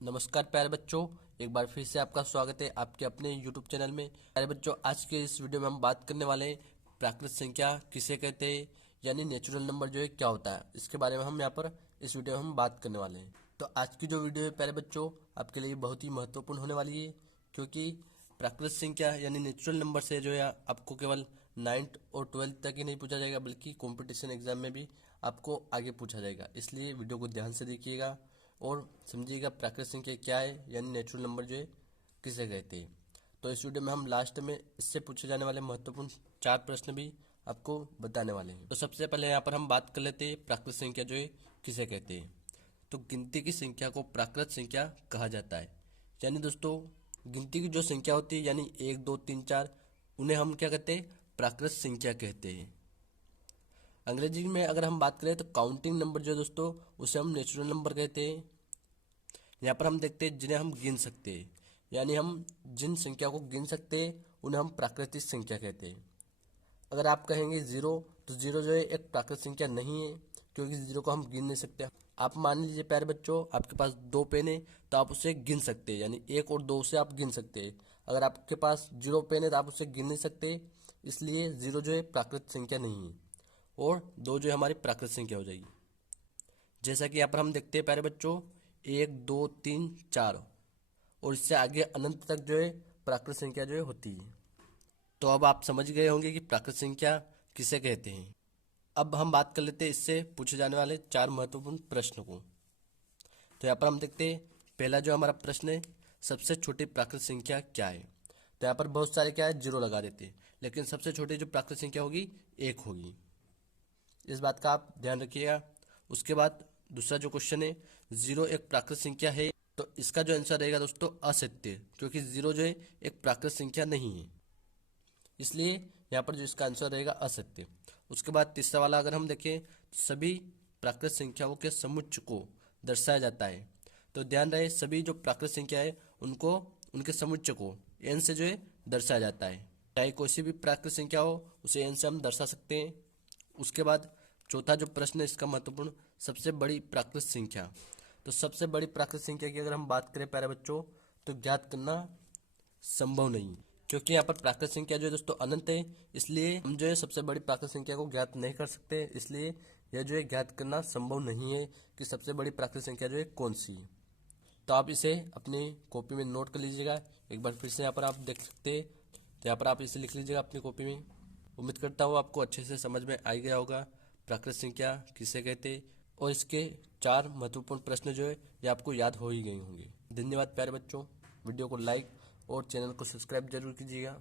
नमस्कार प्यारे बच्चों, एक बार फिर से आपका स्वागत है आपके अपने YouTube चैनल में। प्यारे बच्चों, आज के इस वीडियो में हम बात करने वाले हैं प्राकृत संख्या किसे कहते हैं, यानी नेचुरल नंबर जो है क्या होता है। इसके बारे में हम यहाँ पर इस वीडियो में हम बात करने वाले हैं। तो आज की जो वीडियो है प्यारे बच्चों आपके लिए बहुत ही महत्वपूर्ण होने वाली है, क्योंकि प्राकृत संख्या यानी नेचुरल नंबर से जो है आपको केवल 9th और 12th तक ही नहीं पूछा जाएगा, बल्कि कॉम्पिटिशन एग्जाम में भी आपको आगे पूछा जाएगा। इसलिए वीडियो को ध्यान से देखिएगा और समझिएगा प्राकृत संख्या क्या है, यानी नेचुरल नंबर जो है किसे कहते हैं। तो इस वीडियो में हम लास्ट में इससे पूछे जाने वाले महत्वपूर्ण 4 प्रश्न भी आपको बताने वाले हैं। तो सबसे पहले यहाँ पर हम बात कर लेते हैं प्राकृत संख्या जो है किसे कहते हैं। तो गिनती की संख्या को प्राकृत संख्या कहा जाता है। यानी दोस्तों, गिनती की जो संख्या होती है यानी 1 2 3 4, उन्हें हम क्या कहते हैं, प्राकृत संख्या कहते हैं। अंग्रेजी में अगर हम बात करें तो काउंटिंग नंबर जो है दोस्तों, उसे हम नेचुरल नंबर कहते हैं। यहाँ पर हम देखते हैं जिन्हें हम गिन सकते हैं, यानी हम जिन संख्या को गिन सकते हैं उन्हें हम प्राकृतिक संख्या कहते हैं। अगर आप कहेंगे जीरो, तो जीरो जो है एक प्राकृतिक संख्या नहीं है, क्योंकि जीरो को हम गिन नहीं सकते। आप मान लीजिए प्यारे बच्चों, आपके पास 2 पेन है तो आप उसे गिन सकते हैं, यानी 1 और 2 से आप गिन सकते हैं। अगर आपके पास 0 पेन है तो आप उसे गिन नहीं सकते, इसलिए जीरो जो है प्राकृतिक संख्या नहीं है और 2 जो है हमारी प्राकृतिक संख्या हो जाएगी। जैसा कि यहाँ पर हम देखते हैं प्यारे बच्चों, 1 2 3 4 और इससे आगे अनंत तक जो है प्राकृत संख्या जो है होती है। तो अब आप समझ गए होंगे कि प्राकृत संख्या किसे कहते हैं। अब हम बात कर लेते हैं इससे पूछे जाने वाले 4 महत्वपूर्ण प्रश्न को। तो यहाँ पर हम देखते हैं पहला जो हमारा प्रश्न है, सबसे छोटी प्राकृत संख्या क्या है। तो यहाँ पर बहुत सारे क्या है, जीरो लगा देते हैं, लेकिन सबसे छोटी जो प्राकृत संख्या होगी 1 होगी। इस बात का आप ध्यान रखिएगा। उसके बाद दूसरा जो क्वेश्चन है, जीरो एक प्राकृत संख्या है, तो इसका जो आंसर रहेगा दोस्तों असत्य, क्योंकि जीरो जो है एक प्राकृत संख्या नहीं है, इसलिए यहाँ पर जो इसका आंसर रहेगा असत्य। उसके बाद तीसरा वाला अगर हम देखें तो सभी प्राकृत संख्याओं के समुच्चय को दर्शाया जाता है। तो ध्यान रहे, सभी जो प्राकृत संख्या है उनको उनके समुच्चय को एन से जो है दर्शाया जाता है। चाहे कोई सी भी प्राकृत संख्या हो उसे एन से हम दर्शा सकते हैं। उसके बाद चौथा जो प्रश्न है इसका महत्वपूर्ण, सबसे बड़ी प्राकृत संख्या। तो सबसे बड़ी प्राकृत संख्या की अगर हम बात करें प्यारे बच्चों, तो ज्ञात करना संभव नहीं, क्योंकि यहाँ पर प्राकृत संख्या जो है दोस्तों अनंत है, इसलिए हम जो है सबसे बड़ी प्राकृत संख्या को ज्ञात नहीं कर सकते। इसलिए यह जो है ज्ञात करना संभव नहीं है कि सबसे बड़ी प्राकृत संख्या जो है कौन सी है। तो आप इसे अपनी कॉपी में नोट कर लीजिएगा। एक बार फिर से यहाँ पर आप देख सकते हैं, तो यहाँ पर आप इसे लिख लीजिएगा अपनी कॉपी में। उम्मीद करता हूँ आपको अच्छे से समझ में आ गया होगा प्राकृत संख्या किसे कहते, और इसके 4 महत्वपूर्ण प्रश्न जो है ये आपको याद हो ही गए होंगे। धन्यवाद प्यारे बच्चों, वीडियो को लाइक और चैनल को सब्सक्राइब जरूर कीजिएगा।